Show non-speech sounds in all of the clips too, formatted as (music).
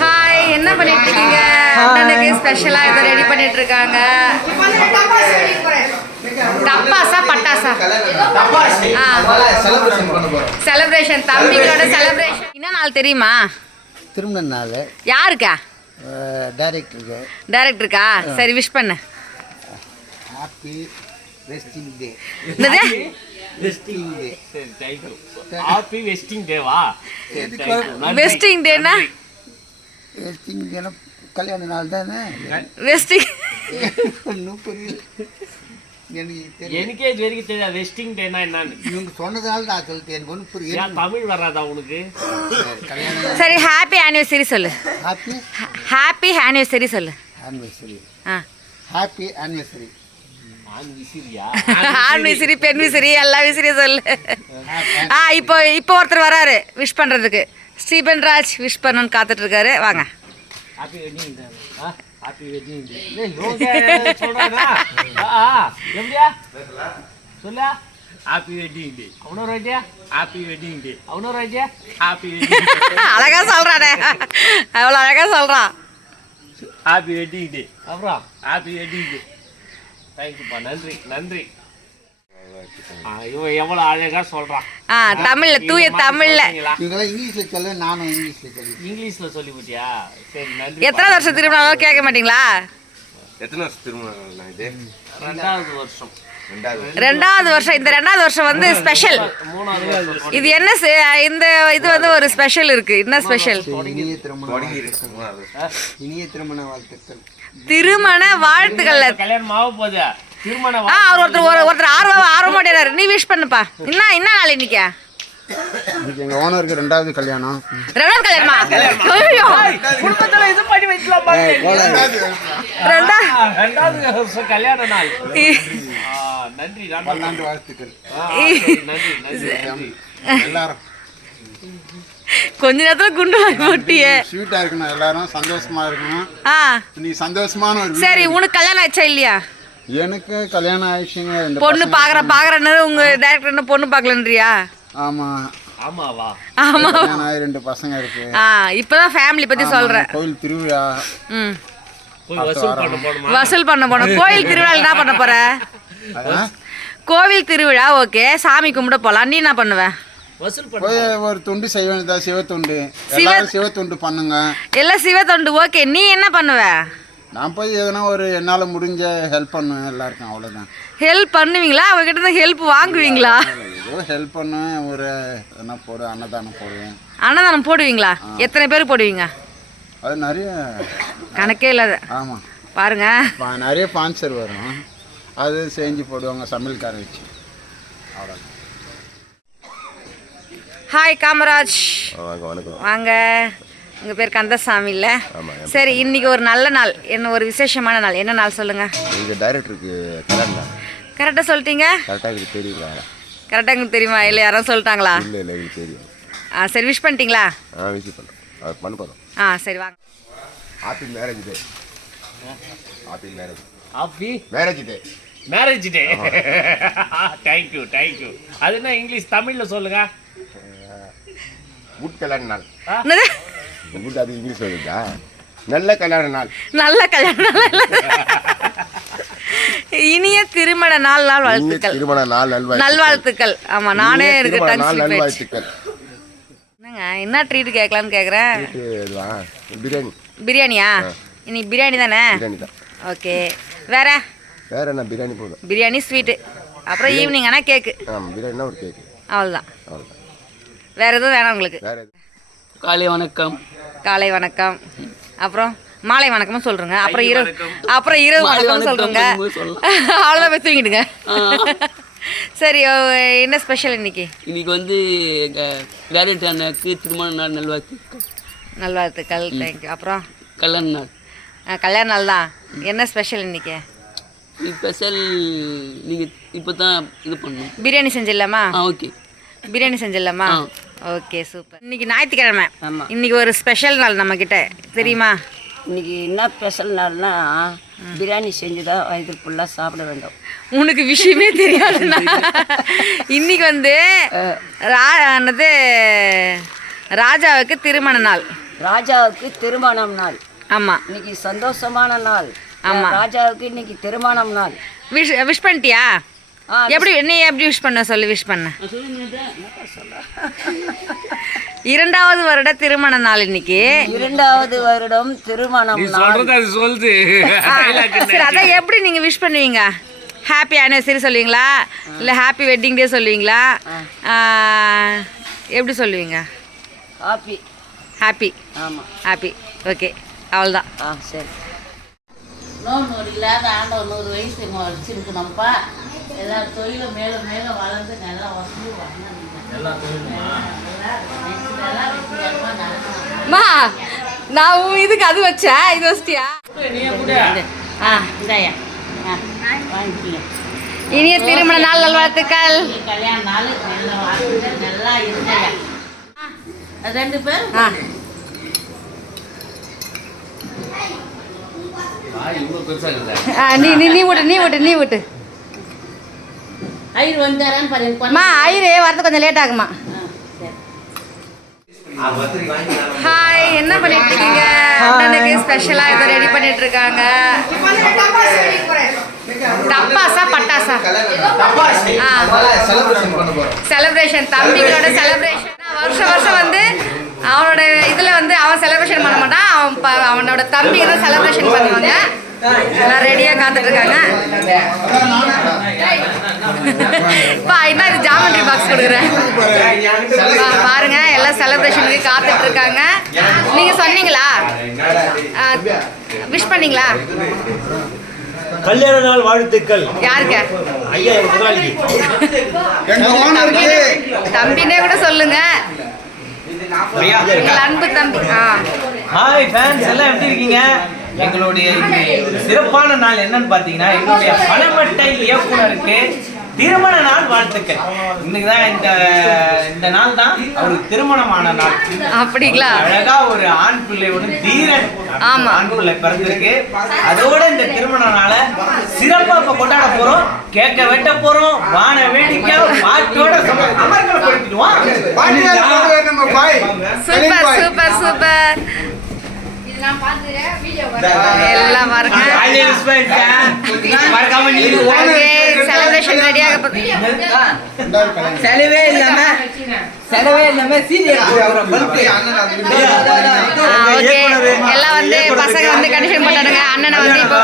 Hi என்ன பண்ணிட்டு இருக்கீங்க அண்ணனுக்கு ஸ்பெஷலா இதை ரெடி பண்ணிட்டு இருக்காங்க டப்பாசா பட்டாசா? செலிப்ரேஷன் தம்பிங்களோட செலிப்ரேஷன் என்ன நாள் தெரியுமா? திருமண நாள். யாருக்கா? டைரக்டருக்கு டைரக்டருக்கா சரி விஷ் பண்ணு. ஹாப்பி வெஸ்டிங் டே வெஸ்டிங் டே ஹாப்பி வெஸ்டிங் டேவா வெஸ்டிங் டேனா வெஸ்டிங் டேனா கல்யாண நாள் தானே வெஸ்டிங் ஒன்றும் புரியல எனக்கு இது வரைக்கும் தெரியாது. வெஸ்டிங் டேனா என்னன்னு. இவங்க சொன்னதால தான் சொல்லிட்டு. எனக்கு ஒன்றும் புரியல. தமிழ் வராதா உனக்கு? கல்யாணம் சரி ஹாப்பி ஆனிவர்சரி சொல்லு. ஹாப்பி ஹாப்பி ஆனிவர்சரி சொல்லு. ஆனிவர்சரி ஆ. ஹாப்பி ஆனிவர்சரி (laughs) ஆண் விசிறி பெண் விசிறி எல்லா விசிறியும் சொல்லு. (laughs) ஆ இப்போ இப்போ ஒருத்தர் வராரு விஷ் பண்ணுறதுக்கு ஸ்டீபன் ராஜ் விஷ் பண்ணணும்னு காத்துட்டு இருக்காரு வாங்க சொல்லு ஹாப்பி வெட்டிங் டே அவனோ ரைட்டியா ஹாப்பி வெட்டிங் டே அவனோ ரைட்டியா ஹாப்பி வெட்டிங் டே அழகா சொல்றானே. அவ்வளோ அழகா சொல்றான். ஹாப்பி வெட்டிங் டே அப்புறம்? ஹாப்பி வெட்டிங் டே தேங்க்யூப்பா நன்றி நன்றி. ஆ, இவன் எவ்வளோ அழகா சொல்றான். ஆ தமிழ்ல தூய தமிழ்ல. இங்கிலீஷில் சொல்ல நானும் இங்கிலீஷில் சொல்லி. இங்கிலீஷ்ல சொல்லிவிட்டியா? சரி நன்றி எத்தனை வருஷம் திருமணம் கேட்க மாட்டீங்களா? எத்தனை வருஷம் திருமணம்? இது ரெண்டாவது வருஷம். ரெண்டாவது வருஷம் இந்த ரெண்டாவது வருஷம் வந்து ஸ்பெஷல் இது என்ன இந்த இது வந்து ஒரு ஸ்பெஷல் இருக்கு. என்ன ஸ்பெஷல் இனிய திருமண வாழ்த்துக்கள். ஆ அவர் ஒருத்தர் ஒரு ஒருத்தர் ஆர்வம் ஆர்வம் மாட்டேறாரு நீ விஷ் பண்ணுப்பா. என்ன என்ன நாள் இன்னைக்கு? ஓனருக்கு ரெண்டாவது கல்யாணம். ரெண்டாவது கல்யாணமா? ஐயோ. குடும்பத்துல இது பண்ணி வைக்கலாம் ரெண்டா ரெண்டாவது வருஷம் கல்யாண நாள். ஆ, நன்றி பல்லாண்டு வாழ்த்துக்கள். நன்றி நன்றி எல்லாரும். கொஞ்ச நேரத்துல குண்டு வாங்கி போட்டியே ஸ்வீட்டாக இருக்கணும் எல்லாரும். சந்தோஷமா இருக்கணும். ஆ. இன்னைக்கு சந்தோஷமான ஒரு சரி உனக்கு கல்யாணம் ஆயிடுச்சா இல்லையா? எனக்கு கல்யாணம் ஆயிடுச்சுங்க பொண்ணு பாக்குற பாக்குறன்னு உங்க டைரக்டர் என்ன பொண்ணு பார்க்கலன்றியா ஆமா. ஆமாவா ஆமா ஆகி ரெண்டு பசங்க இருக்கு. ஆ இப்பதான் ஃபேமிலி பத்தி சொல்றேன் கோயில் திருவிழா. ம். போய் வசூல் பண்ண போடுமா வசூல் பண்ண போனோம் கோவில் திருவிழா என்ன பண்ண போற? கோவில் திருவிழா ஓகே. சாமி கும்பிட போலாம். நீ என்ன பண்ணுவ? வசூல் பண்ண. போய் ஒரு துண்டு செய்ய வேண்டியதா? சிவத்துண்டு எல்லாரும் சிவத்துண்டு பண்ணுங்க. எல்லாம் சிவ தொண்டு. ஓகே. நீ என்ன பண்ணுவ? நான் போய் எதனா ஒரு என்னால் முடிஞ்ச ஹெல்ப் பண்ணுவேன் எல்லாருக்கும். அவ்வளோதான் ஹெல்ப் பண்ணுவீங்களா? அவகிட்ட இருந்து ஹெல்ப் வாங்குவீங்களா? ஏதோ ஹெல்ப் பண்ணுவேன். ஒரு எதனா போடு அன்னதானம் போடுவேன். அன்னதானம் போடுவீங்களா? எத்தனை பேர் போடுவீங்க? அது நிறைய. கணக்கே இல்லாத. ஆமாம் பாருங்க. நிறைய ஸ்பான்சர் வரும். அது செஞ்சு போடுவாங்க சமையல்கார வச்சு. ஹாய் காமராஜ். வாங்க வணக்கம். வாங்க. உங்கள் பேர் கந்தசாமி இல்லை? சரி இன்னைக்கு ஒரு நல்ல நாள். என்ன ஒரு விசேஷமான நாள். என்ன நாள் சொல்லுங்க? எங்கள் டைரக்டருக்கு கல்யாணம் கரெக்டாக சொல்லிட்டீங்க? கரெக்டாக எங்களுக்கு தெரியுங்களா கரெக்டாக உங்களுக்கு தெரியுமா? இல்லை யாரும் சொல்லிட்டாங்களா? இல்லை இல்லை எங்களுக்கு தெரியும் ஆ சரி விஷ் பண்ணிட்டீங்களா? ஆ விசிட் பண்ணுறோம் அது பண்ண போகிறோம் ஆ சரி வாங்க. Happy marriage day happy marriage happy marriage day marriage day thank you thank you அது என்ன இங்கிலீஷ் தமிழ்ல சொல்லுங்க. குட் கல்யாண நாள். குட் அது இங்கிலீஷ் சொல்லுதா? நல்ல கல்யாண நாள். நல்ல கல்யாண நாள். இனிய திருமண நாள் நாள் வாழ்த்துக்கள் திருமண நாள் நல்வாழ்த்துக்கள். நல்வாழ்த்துக்கள். ஆமாம் நானே ஆயிடுச்சு. நல்வாழ்த்துக்கள். என்னங்க என்ன ட்ரீட் கேட்கலான்னு கேட்குறேன் பிரியாணி. பிரியாணியா? இன்னைக்கு தானே? பிரியாணி தான். ஓகே வேற? வேற என்ன? பிரியாணி போதும். பிரியாணி ஸ்வீட்டு அப்புறம் ஈவினிங் ஆனால் கேக்கு ஆமாம் பிரியாணினா ஒரு கேக்கு அவ்வளோதான் அவ்வளோதான் வேற எதுவும் வேணாம் உங்களுக்கு? வேற எது? காலை வணக்கம். காலை வணக்கம். அப்புறம் மாலை வணக்கமும் சொல்றேங்க. அப்புறம் இரவு. அப்புறம் இரவு வணக்கம் சொல்றேங்க. அவ்வளோதான் (laughs) போய் தூங்கிடுங்க. (laughs) சரி என்ன ஸ்பெஷல் இன்னைக்கு? இன்னைக்கு வந்து டேரக்டர் அண்ணாக்கு திருமண நாள் நல்வாழ்த்துக்கள். நல்வாழ்த்துக்கள். தேங்க்யூ அப்புறம்? கல்யாண நாள். கல்யாண நாள் தான். என்ன ஸ்பெஷல் இன்னைக்கு? ஸ்பெஷல் நீங்கள் இப்போ தான் இது பண்ணணும். பிரியாணி செஞ்சிடலாமா? ஓகே பிரியாணி செஞ்சிடலாமா. ஓகே சூப்பர் இன்னைக்கு ஞாயிற்றுக்கிழமை. ஆமாம் இன்னைக்கு ஒரு ஸ்பெஷல் நாள் நம்ம கிட்ட தெரியுமா? இன்னைக்கு என்ன ஸ்பெஷல் நாள்னா பிரியாணி செஞ்சு தான் வயது ஃபுல்லாக சாப்பிட வேண்டும். உனக்கு விஷயமே தெரியாதுண்ணா (laughs) இன்னைக்கு. வந்து என்னது ராஜாவுக்கு திருமண நாள். ராஜாவுக்கு திருமணம் நாள். ஆமாம் இன்னைக்கு சந்தோஷமான நாள். ஆமா. ராஜாவுக்கு இன்னைக்கு திருமணம் நாள். விஷ் விஷ் பண்ணிட்டியா? எப்படி நீ எப்படி விஷ் பண்ண சொல்லு விஷ் பண்ண. இரண்டாவது வருட திருமண நாள் இன்னைக்கு. இரண்டாவது வருடம் திருமணம் நாள். சொல்றது அது சொல்லுது. ஆ, சரி அதான் எப்படி நீங்க விஷ் பண்ணுவீங்க? ஹாப்பி ஆனிவர்சரி சொல்லுவீங்களா? இல்லை ஹாப்பி வெட்டிங் டே சொல்லுவீங்களா? எப்படி சொல்லுவீங்க? காப்பி ஹாப்பி ஆமாம் ஹாப்பி ஓகே அவ்வளோதான் ஆ சரி. நோய் நொடி இல்லாத ஆண்டவர் நூறு வயசு இங்கே வச்சிருக்கணும்ப்பா. எல்லா தொழிலும் மேலும் மேலும் வளர்ந்து நல்லா வசதி மா நான் உன் இதுக்கு அது வச்சேன். இது வச்சிட்டியா? ஆ இந்தாயா. ஆ வாங்கிக்கீங்க. இனிய திருமண நாள் நல்வாழ்த்துக்கள். கல்யாண நாள் நல்ல நல்லா இருக்கையா ரெண்டு பேரும் ஆ ஆ, நீ நீ நீ விட்டு நீ விட்டு நீ விட்டு. ஐயர் வந்தாரான்னு பாரு எனக்கு அம்மா ஐயரு வரது கொஞ்சம் லேட் ஆகுமா ஹாய் என்ன பண்ணிட்டு இருக்கீங்க? அண்ணனுக்கு ஸ்பெஷலா இதை ரெடி பண்ணிட்டு இருக்காங்க. டப்பாசா பட்டாசா? செலிப்ரேஷன் தம்பிகளோட செலிப்ரேஷன் வருஷம் வருஷம் வந்து அவனோட இதில் வந்து அவன் செலிப்ரேஷன் பண்ண மாட்டான். அவன் ப- அவனோட தம்பிங்க தான் செலிப்ரேஷன் பண்ணுவாங்க. எல்லாம் ரெடியாக காத்துட்டு இருக்காங்க பா என்ன இது ஜாமெண்ட்ரி பாக்ஸ் கொடுக்குறேன்? பாருங்க எல்லாம் செலிப்ரேஷனுக்கு காத்துட்டு இருக்காங்க நீங்க சொன்னீங்களா? விஷ் பண்ணீங்களா? கல்யாண நாள் வாழ்த்துக்கள். யாருக்கு? ஐயா ஓனருக்கு தம்பினே கூட சொல்லுங்க. எங்கள் அன்பு தம்பி. ஆ. ஹாய் ஃபேன்ஸ் எல்லாம் எப்படி இருக்கீங்க? எங்களுடைய சிறப்பான நாள் என்னன்னு பார்த்தீங்கன்னா எங்களுடைய பணமட்டை இயக்குனருக்கு திருமண நாள் வாழ்த்துக்கள். இன்னைக்கு தான் இந்த இந்த நாள் தான் அவருக்கு திருமணமான நாள். அப்படிங்களா? அழகா ஒரு ஆண் பிள்ளையோட தீரன் ஆமா. ஆண் பிள்ளை பிறந்திருக்கு. அதோட இந்த திருமண நாளை சிறப்பா இப்ப கொண்டாட போறோம். கேக்க வெட்ட போறோம். வான வேடிக்கை பாட்டோட அமர்க்கலப்படுத்திடுவோம் பாண்டியார் போடுவார் நம்ம பாய். எல்லாம் மறக்காம ஓகே செலிப்ரேஷன் ரெடியாக செலவே இல்லாம செலவே இல்லாம சீரியல் ஓகே. எல்லாம் வந்து பசங்க வந்து கண்டிஷன் பண்ணானுங்க அண்ணனை வந்து இப்போ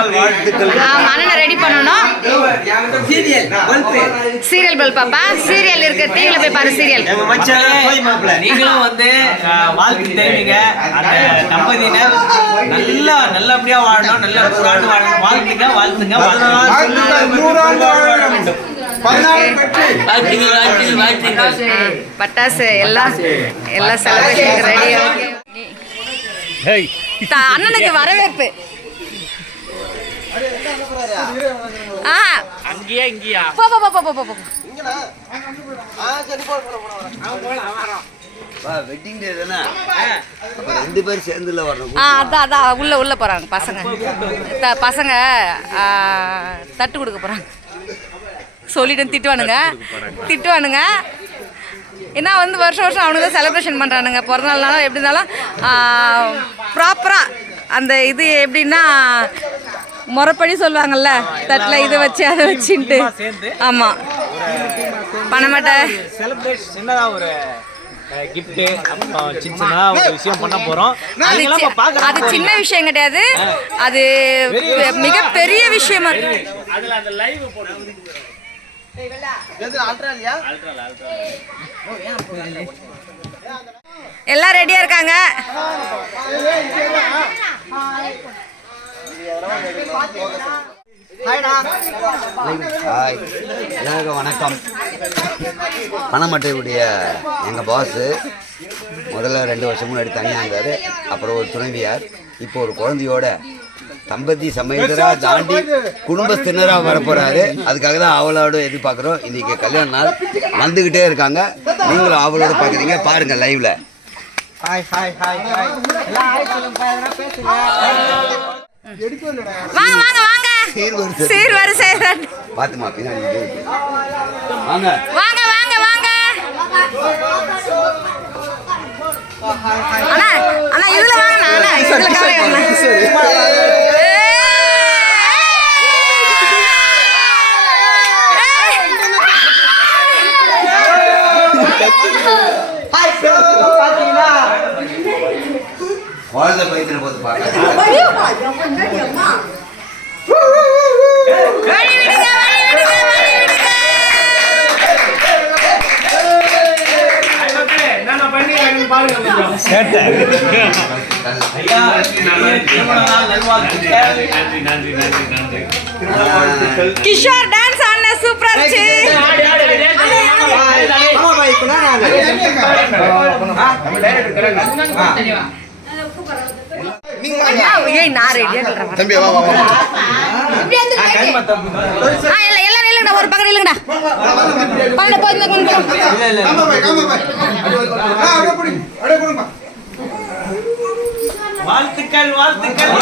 ஆமா அண்ணனை ரெடி பண்ணணும். சீரியல் பல்பு சீரியல் பாப்பா. சீரியல் இருக்கு. டிவில போய் பாரு சீரியல் நீங்களும் வந்து வாழ்த்து தெரிவிங்க. அந்த தம்பதியினர் நல்லா நல்லபடியா வாழணும். நல்ல நூறாண்டு வாழணும். வாழ்த்துங்க வாழ்த்துங்க வாழ்த்துக்கள் நூறாண்டு வாழ வேண்டும் பதினாறு பெற்று வாழ்த்துக்கள் வாழ்த்துக்கள் வாழ்த்துக்கள் பட்டாசு. எல்லாம் எல்லாம் செலிப்ரேஷனுக்கு ரெடி ஓகே அண்ணனுக்கு வரவேற்பு. ஆ. அங்கேயா இங்கேயா? போ போ போ போ போ போ வெட்டிங் டே தானே? அப்ப ரெண்டு பேரும் சேர்ந்துல வரணும் ஆ அதான் அதான் உள்ள உள்ள போறாங்க பசங்க. த- பசங்க தட்டு கொடுக்க போறாங்க. சொல்லிட்டு திட்டுவானுங்க. திட்டுவானுங்க. ஏன்னா வந்து வருஷம் வருஷம் அவனுங்க தான் செலிப்ரேஷன் பண்ணுறானுங்க பிறந்தநாள்னாலும் எப்படி இருந்தாலும் ப்ராப்பராக அந்த இது எப்படின்னா முறைப்படி சொல்லுவாங்கல்ல தட்டில் இதை வச்சு அதை வச்சுன்ட்டு. ஆமாம் பணமாட்ட செலிப்ரேஷன் சின்னதா ஒரு கிஃப்ட் அப்புறம் சின்ன சின்னதா ஒரு விஷயம் பண்ண போறோம். அது சி- அது சின்ன விஷயம் கிடையாது. அது மிகப்பெரிய விஷயமா. எல்லாம் ரெடியா இருக்காங்க? ஹாய் எல்லாருக்கும் வணக்கம். பணமட்டையுடைய எங்கள் பாஸு முதல்ல ரெண்டு வருஷம் முன்னாடி தனியாக இருந்தார். அப்புறம் ஒரு துணைவியார். இப்போ ஒரு குழந்தையோட தம்பதி சமயத்தராக தாண்டி குடும்பத்தினராக வரப்போகிறாரு அதுக்காக தான் அவளோட எதிர்பார்க்குறோம். இன்றைக்கி கல்யாண நாள். வந்துக்கிட்டே இருக்காங்க. நீங்களும் அவளோட பார்க்குறீங்க பாருங்கள் லைவில் வாங்க வாங்க. வாங்க சீர்வரிசை. சீர் வரிசை. பார்த்துமா பின்னாடி. வாங்க. வாங்க வாங்க வாங்க அண்ணா அண்ணா இதுல வாங்கண்ணா அண்ணா இதுல காரை குழந்தை பயத்துல போது பார்க்க நன்றி கிஷோர் டான்ஸ் ஆடின சூப்பரா இருந்துச்சு. நான் ரெடியா ஒரு பக்கம் இல்லங்கடா போய் இந்த பாய் பாய் புடி புடிமா வாழ்த்துக்கள் வாழ்த்துக்கள்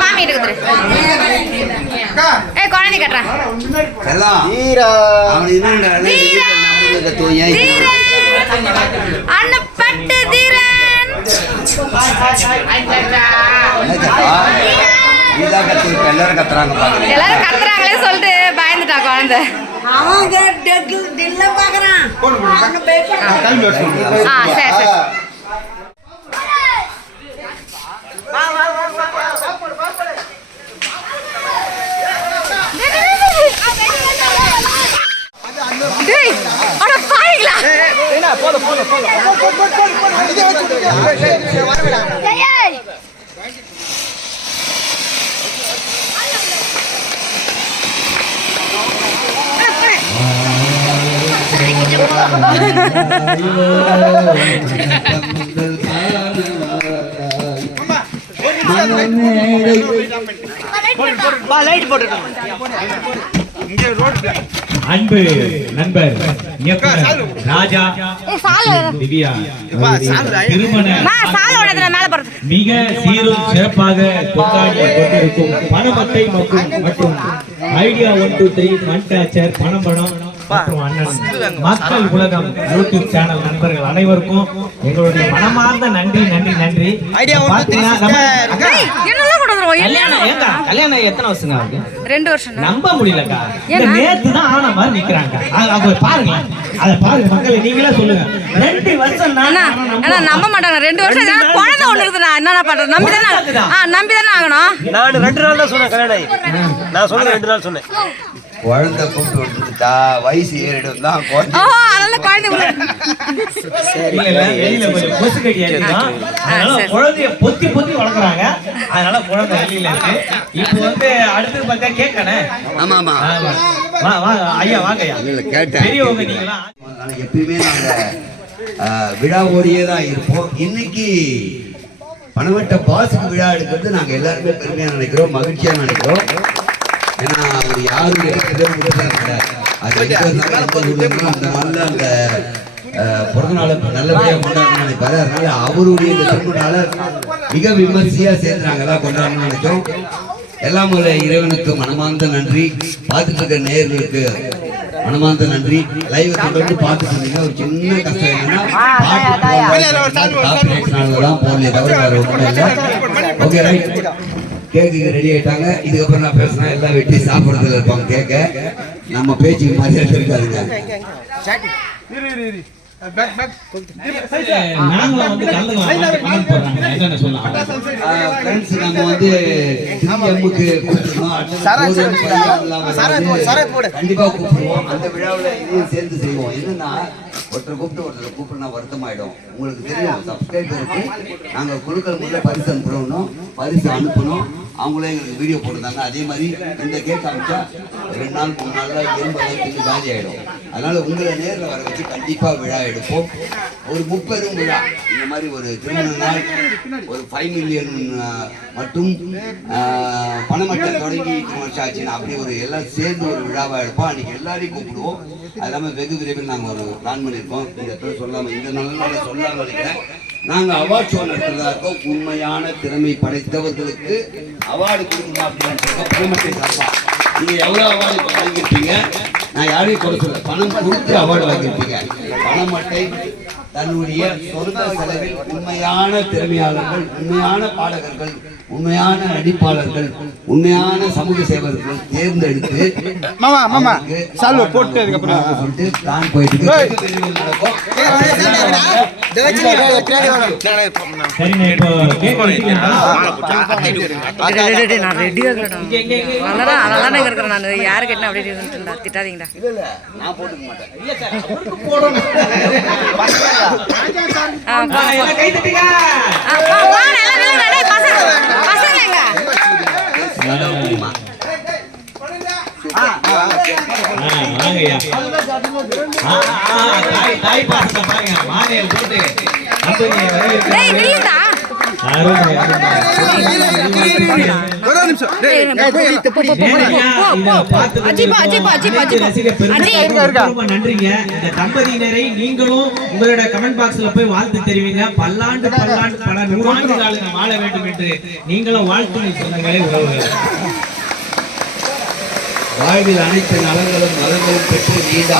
மாமி இருக்குது ஏய் குழந்தை கட்டுறா எல்லாம் ஈரா அவன் என்னடா நம்மளுக்கு தூங்க அன்னப்பட்டு தீரன். எல்லாரும் கத்துறாங்க எல்லாரும் கத்துறாங்களே சொல்லிட்டு பயந்துட்டா குழந்தை. ஆ சரி சரி. லைட் போட்டு இங்க ரோட்ல அன்பு நண்பர் ராஜா திவ்யா திருமண மிக சீரும் சிறப்பாக கொண்டாடி கொண்டிருக்கும் பணமட்டை மற்றும் மற்றும் ஐடியா ஒன் டூ த்ரீ மண்டாச்சர் பணம் பணம் மற்றும் அண்ணன். மக்கள் உலகம் யூடியூப் சேனல் நண்பர்கள் அனைவருக்கும் எங்களுடைய மனமார்ந்த நன்றி நன்றி நன்றி. கல்யாணம் ஏங்க கல்யாணம் எத்தனை வருஷங்க ஆகுது? ரெண்டு வருஷம் நம்ப முடியலக்கா. இந்த ஏன்னா? நேத்து தான் ஆன மாதிரி நிக்கிறாங்க அ- அவங்க பாருங்க அத பாருங்க மக்களே நீங்களே சொல்லுங்க. ரெண்டு வருஷம் நான் அண்ணா ஆனா நம்ப- மாட்டாங்க. ரெண்டு வருஷம் குழந்தை ஒண்ணு இருக்குதுண்ணா என்னண்ணா பண்றது? நம்பி தானே ஆ நம்பி தானே ஆகணும்? நான் ரெண்டு நாள் தான் சொன்னேன் கல்யாணம் ஆகி. நான் சொன்னது ரெண்டு நாள் சொன்னேன். குழந்தை கூப்பிட்டு வந்துட்டா வயசு ஏறிடும் தான். குழந்தைய பொத்தி பொத்தி வளர்க்குறாங்க. அதனால குழந்தை வெளியில இருக்கு. இப்போ வந்து அடுத்தது பார்த்தா கேட்கணே ஆமா ஆமா. வா வா ஐயா வாங்க ஐயா. கேட்டேன். பெரியவங்க நீங்களா எப்பயுமே நாங்க அஹ், விழாவோடையே தான் இருப்போம். இன்னைக்கு பணவட்ட பாஸுக்கு விழா எடுக்கிறது நாங்க எல்லாருமே பெருமையா நினைக்கிறோம் மகிழ்ச்சியா நினைக்கிறோம். ஏன்னா அவர் யாருடைய அந்த நாள்ல அந்த அஹ், பிறந்த நாளை நல்லபடியா கொண்டாடணும்னு நினைப்பாரு அதனால அவருடைய இந்த மிக விமர்சையா சேர்ந்து நாங்கெல்லாம் கொண்டாடணும்னு நினைச்சோம் எல்லாம் உள்ள இறைவனுக்கு மனமார்ந்த நன்றி பார்த்துட்டு இருக்க நேயர்களுக்கு மனமார்ந்த நன்றி லைவ் தொடர்ந்து பார்த்துட்டு இருந்தீங்க ஒரு சின்ன கஷ்டம் என்னன்னா தான் போடல தவிர வேற ஒண்ணுமே இல்லை ஓகே ரைட் கேக்கு ரெடி ஆயிட்டாங்க. இதுக்கப்புறம் நான் பேசுனா எல்லாம் வெட்டி சாப்பிடுறதுல இருப்பாங்க கேக்க. நம்ம பேச்சுக்கு மரியாதை இருக்காதுங்க கண்டிப்பா கூப்பிடுவோம் அந்த விழாவில் இதையும் சேர்ந்து செய்வோம். என்னன்னா ஒருத்தர் கூப்பிட்டு ஒருத்தர் கூப்பிடுனா வருத்தமாயிடும். உங்களுக்கு தெரியும் சப்ஸ்கிரைபருக்கு நாங்கள் குழுக்கள் முதல்ல பரிசு அனுப்பணும் பரிசு அனுப்பணும் அவங்களே எங்களுக்கு வீடியோ போட்டிருந்தாங்க. அதே மாதிரி இந்த கேக் அனுப்பிச்சா ரெண்டு நாள் மூணு நாள்ல எறும்பெல்லாம் தின்னு காலி ஆயிடும் அதனால உங்களை நேரில் வர வச்சு கண்டிப்பாக விழா எடுப்போம். ஒரு முப்பெரும் விழா. இந்த மாதிரி ஒரு திருமண நாள் ஒரு ஃபைவ் மில்லியன் மட்டும் பணமட்டம் தொடங்கி இத்தனை வருஷம் ஆச்சுன்னா அப்படி ஒரு எல்லாம் சேர்ந்து ஒரு விழாவாக எடுப்போம். அன்றைக்கி எல்லாரையும் கூப்பிடுவோம். அது இல்லாமல் வெகு விரைவில் நாங்கள் ஒரு பிளான் பண்ணியிருக்கோம். இந்த இடத்துல சொல்லாமல் இந்த நல்ல நாளை சொல்லாமல் நினைக்கிறேன் நாங்கள் அவார்ட் ஷோ நடத்துறதா இருக்கோம். உண்மையான திறமை படைத்தவர்களுக்கு அவார்டு கொடுக்கணும் அப்படின்னு குடும்பத்தை நீங்கள் எவ்வளோ அவார்டு வாங்கியிருப்பீங்க நான் யாரையும் கொடுக்கல பணம் கொடுத்து அவார்டு வாங்கியிருப்பீங்க பணம் மட்டை தன்னுடைய சொந்த செலவில் உண்மையான திறமையாளர்கள் உண்மையான பாடகர்கள் உண்மையான நடிப்பாளர்கள் உண்மையான சமூக சேவகர்கள் தேர்ந்தெடுத்து மாமா மாமா சால்வை போட்டு அதுக்கப்புறம். கொடுக்கணும் சொல்லிட்டு plan போயிட்டு நான் போட்டுக்க மாட்டேன். (laughs) தாய் பாசத்தை பாருங்க. மாலையை போட்டு. அப்படி நன்றிங்க இந்த தம்பதியினரை நீங்களும் உங்களோட கமெண்ட் பாக்ஸ்ல போய் வாழ்த்து தெரிவிங்க பல்லாண்டு பல்லாண்டு பல நூறாண்டு காலங்கள் வாழ வேண்டும் என்று நீங்களும் வாழ்த்து சொந்தங்களே உறவுகள் வாழ்வில் அனைத்து நலங்களும் நலங்களும் பெற்று நீண்ட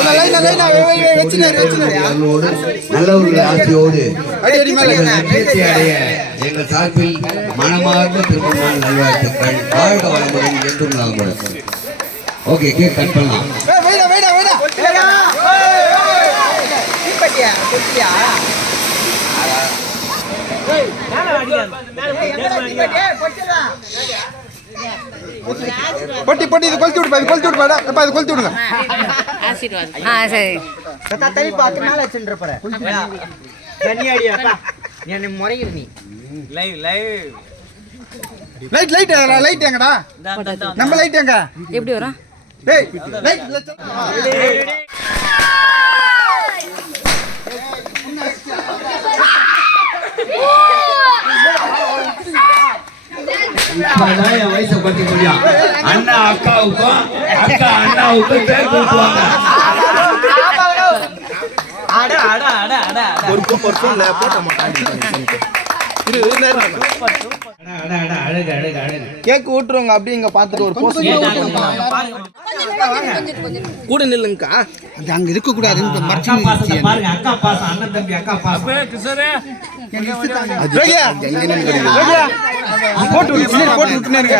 அருளோடு நல்லவர்கள் ஆசையோடு வெற்றியை அடைய எங்கள் சார்பில் மனமார்ந்த திருமணமான நல்வாழ்த்துக்கள். வாழ்க வளமுடன் என்றும் நலமுடன் ஓகே கேக் கட் பண்ணலாம். பொட்டி பொட்டி இது கொளுத்தி விடுப்பா இது கொளுத்தி விடுப்பாடா அப்பா இது கொளுத்தி விடுங்க. ஆசீர்வாதம். ஆ சரி. Live live. Light light light எங்கடா? நம்ம லைட் எங்க? எப்படி வரும்? டேய் லைட் இப்பதான் (laughs) பத்தி முடியும் அண்ணா அக்காவுக்கும் அக்கா அண்ணாவுக்கும் பேர் கேக் அப்படியே இங்க பாத்துட்டு ஒரு போஸ்ட் கூட நில்லுங்கக்கா. அது அங்க இருக்க கூடாது இந்த அக்கா பாசத்தை பாருங்க அக்கா பாசம் அண்ணன் தம்பி அக்கா பாசம். போட்டு விட்டு போட்டு விட்டுனே இருங்க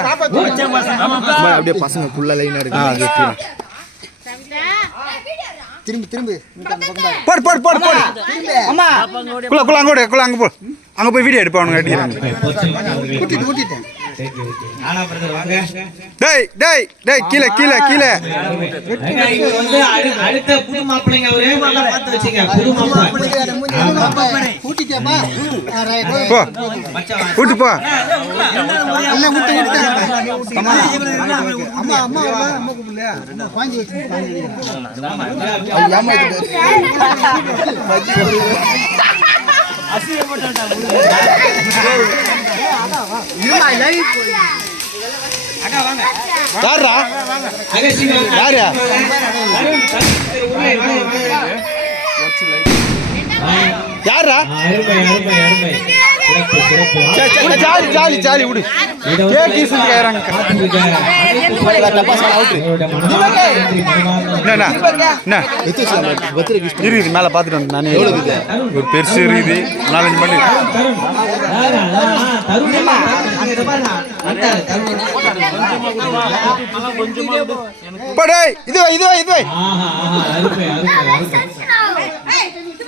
அப்படியே பசங்க ஃபுல்லா லைனா இருக்கு திரும்பி திரும்பி. போடு போடு போடு போடு. அம்மா. குள்ள குள்ள அங்க போடு குள்ள அங்க போ. அங்க போய் வீடியோ எடுப்பா அவனுங்க அடிக்கிறாங்க ஊட்டிட்டு ஊட்டிட்டேன் ஆனா பிரதர் வாங்க டேய் டேய் டேய் கீழே கீழே கீழே அடுத்த புது மாப்பிள்ளைங்க ஒரே பார்த்து வச்சுங்க புது மாப்பிள்ளை போ போ வாங்க, வாங்க. யாரா ஆ, அருமை அருமை அருமை சிறப்பு சிறப்பு சரி, சரி, ஜாலி ஜாலி ஜாலி விடு இதை வந்து கேக் ஈஸுன்னு கேக்குறாங்க. காத்திருக்க உங்களுடைய மனமார்ந்த நன்றி, மனமார்ந்த என்ன என்ன? இரு இது மேலே பார்த்துட்டு வந்து நானே ஒரு பெருசு இருக்குது. நாலஞ்சு மணி. யாரா? இதை. படே இது வை, இது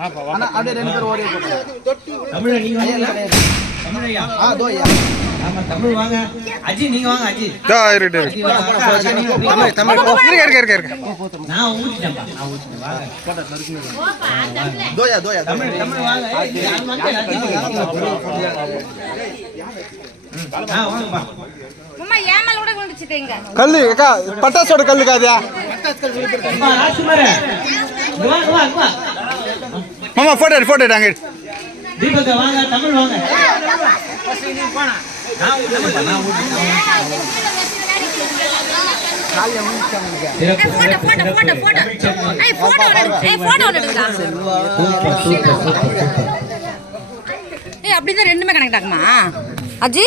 உணவு அருந்த மாட்டாருன்னு நினைக்கிறேன் தமிழா நீங்க தமிழையா? ஆமா தமிழ் வாங்க. அஜி நீங்க வாங்க அஜி. தமிழ், தமிழ். இருக்க, இருக்க, இருக்க, இருக்க. நான் நான் ஊத்திட்டேன் வாங்க. ஆ கொண்டுச்சுட்டீங்க கல்லு அக்கா பட்டாசோட கல்லு காதியா அம்மா ராஜ்குமார் இங்க வா இங்க வா இங்க வா மாமா போட்டோ எடு போட்டோ எடு அங்க. தீபக வாங்க தமிழ் வாங்க சிறப்பு, சிறப்பு, சிறப்பு. ஏய் போட்டோ ஏய் போட்டோ எடுக்கடா சூப்பர் சூப்பர் சூப்பர் சூப்பர் ஏய் அப்படி தான் ரெண்டுமே கனெக்ட் ஆகுமா அஜி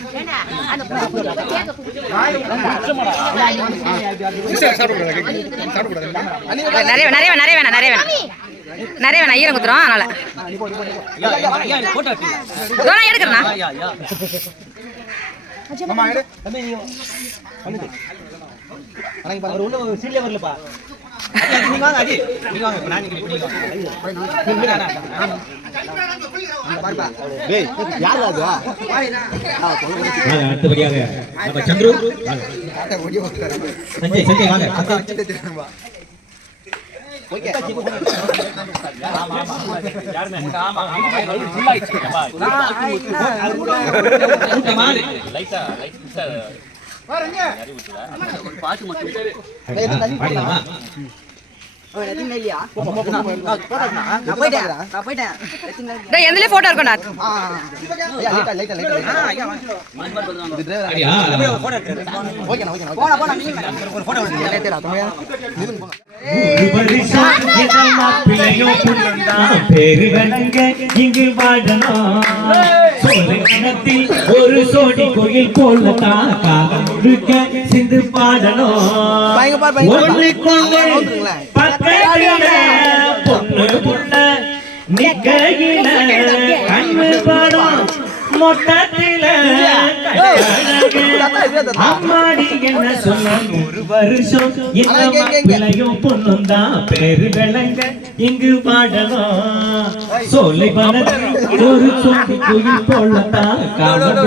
நிறைய நிறைய நிறைய வேணாம் நிறைய வேணாம். நிறைய வேணாம் ஈரம் குத்துறோம் அதனால. போட்டோ எடுக்கிறேண்ணா. உள்ள சீட்ல வரலப்பா நீங்க வாங்க அடி நீங்க வாங்க நான் இங்க இப்படி வாங்க வாங்க, அடுத்தபடியாக நம்ம சந்துரு. சஞ்சய் சஞ்சய் வாங்க சஞ்சய். கூட்டமா? பாடிடலாமா? டேய் எந்தலே போட்டோ புள்ளந்தான் பேரு இங்கு வாழணும் கணத்தில் ஒரு சோடி கோயில் போல காலம் முழுக்க சிந்து பாடணும் பக்கத்தில பொண்ணு நிக்கையில படம் மொட்டத்தில அம்மாடி என்ன சொன்ன? நூறு வருஷம். இந்த மாப்பிள்ளையும் பொண்ணும் தான். பேரு விளங்க இங்கு பாடணும் சோலை வனத்தில் ஒரு சொந்த குயில் போலத்தான். காலம்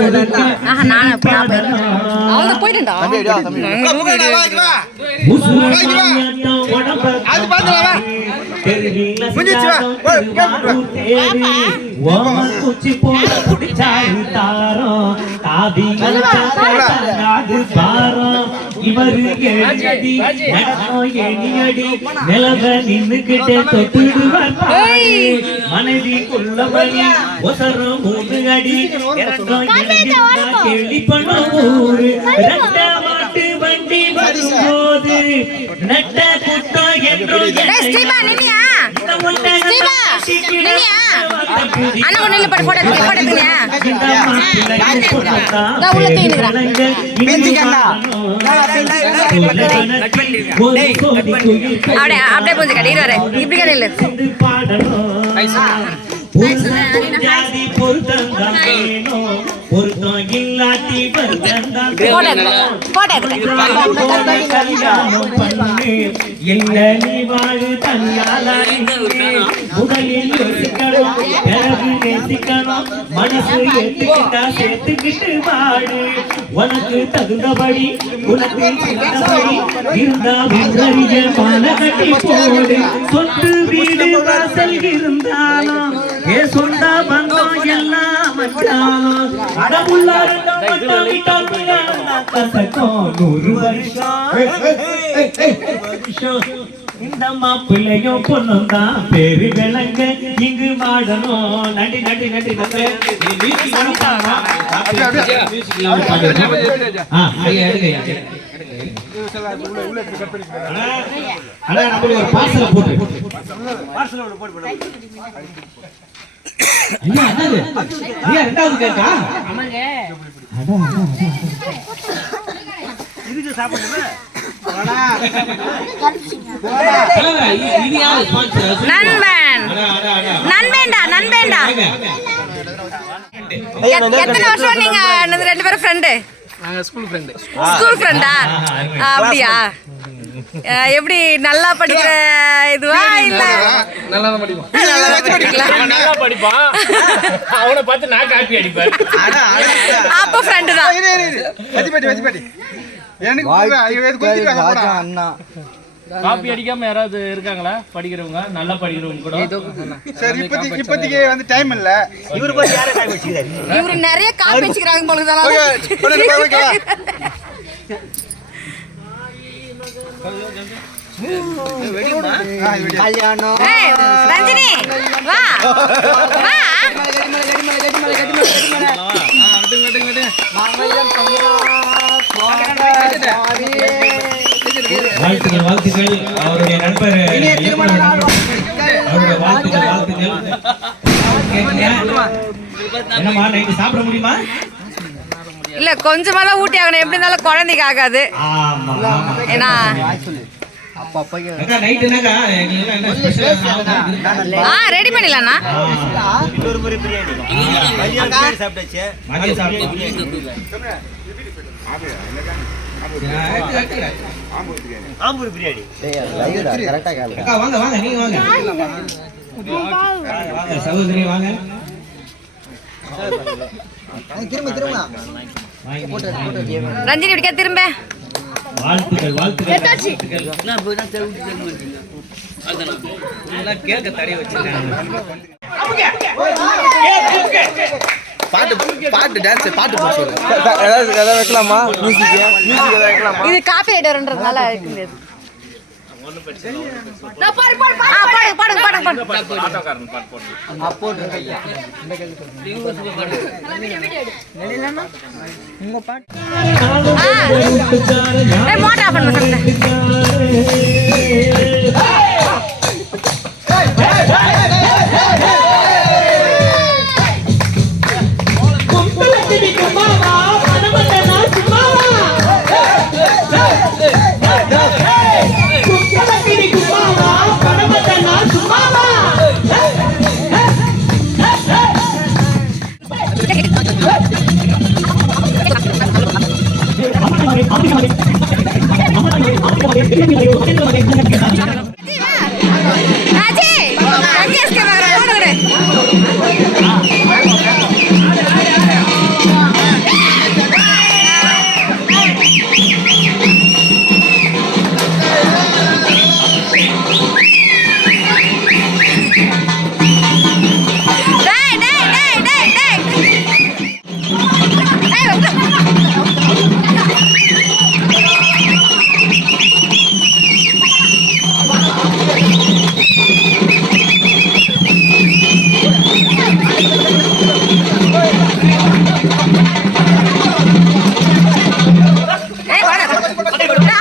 முழுக்க ஆஹா, நான் அப்ப நான் போயிடுறேன். பாடணும். அவன் போயிட்டா மனைவிக்குள்ளபடி ஒசரம் மூன்று அடி. இறக்கம் கேள்வி பண்ண ஊரு. ரெட்ட மாட்டு வண்டி வரும்போது நட்ட குட்டா என்றோ அண்ணா ஒண்ணு போடு போட்டோ எடுத்து போட்டோ எடுத்துங்க நான் உள்ள தூக்கினுக்கிறேன் அப்படியே அப்படியே கொஞ்சம் கட்டிட்டு வரேன் இப்படி கடை பொருத்தம் இல்லாட்டி போட்டோ எடுத்துக்கிறேன் கல்யாணம் பண்ணு. இல்ல நீ வாழு தனியாளி முதலில் யோசிக்கணும் பிறகு நேசிக்கணும். மனசு ஏத்துக்கிட்டா சேர்த்துக்கிட்டு வாடு உனக்கு தகுந்தபடி உனக்கு தகுந்தபடி இருந்தா உங்கறிய மன கட்டி போடு. சொத்து வீடு வாசல் இருந்தாலும் ஏ சொந்த பந்தம் எல்லாம் வச்சாலும் அடமுள்ள மட்டும் விட்டால் கசக்கும் நூறு வருஷம் இந்த மாப்பிள்ளையும் பொண்ணும் தான் பேரு விளங்க இங்கு வாழணும் நடி நடி நடி நம்மளுக்கு ஒரு பார்சலை போட்டு ஐயா என்னது? ஐயா ரெண்டாவது? நண்பன். நண்பேண்டா நண்பேண்டா. எத்தனை வருஷம் நீங்க என்னது ரெண்டு பேரும் ஃப்ரெண்டு நாங்க ஸ்கூல் ஃப்ரெண்டு ஸ்கூல் ஃப்ரெண்டா அப்படியா? எப்படி நல்லா படிக்கிற இதுவா இல்ல நல்லா படிக்கலாம். நல்லா படிப்பான். அவனை பார்த்து நான் காப்பி அடிப்பேன். அப்ப ஃப்ரெண்டு தான். வச்சு வச்சு எனக்கு போடா. காப்பி அடிக்காம யாராவது இருக்காங்களா? படிக்கிறவங்க நல்லா படிக்கிறவங்க கூட? சரி இப்போதைக்கு இப்போதைக்கு வந்து டைம் இல்ல. இவரு நிறைய காப்பி வச்சுக்கிறாங்க போல ஓகே, உடனே போய் வைக்கவா? ஆ, ஏய், ரஞ்சினி வா வா வாழ்த்துக்கள் வாழ்த்துக்கள் அவருடைய நண்பர். அவருடைய வாழ்த்துக்கள் வாழ்த்துக்கள்? என்னம்மா நைட்டு சாப்பிட முடியுமா இல்ல கொஞ்சமா தான் ஊட்டி ஆகணும். எப்படி இருந்தாலும் குழந்தைக்கு ஆகாது. ஏன்னா ரெடி பண்ணிடலாம்ண்ணா வாங்க வாங்க நீங்க வாங்க. சகோதரி வாங்க. வாங்க. ரஞ்சினி இப்படிக்கா திரும்ப. வாழ்த்துக்கள் வாழ்த்துக்கள். கேட்க தடைய வச்சிருக்கேன் இது காப்பி ரைட்டர்ன்றதுனால இருக்க முடியாது நான் பாடு, பாடு, பாடு, ஆ, பாடுங்க, பாடுங்க, பாடுங்க, பாடுங்க. ஆ. ஏய், மோட்டர் ஆஃப் பண்ணுங்க சொல்லுங்க. Thank you.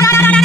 da da da da da